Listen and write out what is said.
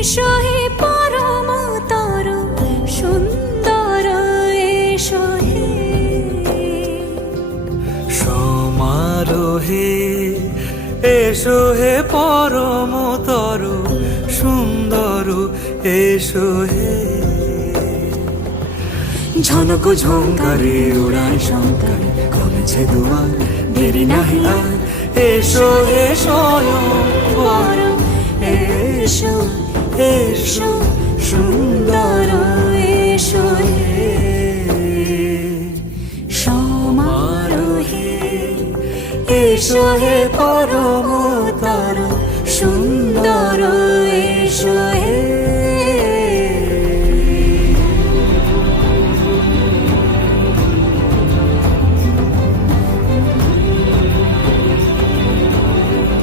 এসো হে পরমতর সুন্দর এসো হে সমারোহে এসো হে পরমতর সুন্দর এসো হে ঝনক ঝঙ্কারে উড়ায় শঙ্কারে কমেছে দুয়ার দেরি নাহি আর এসো হে স্বয়ং বর এসো এসো সুন্দর এসো হে সমারোহে এসো হে পরম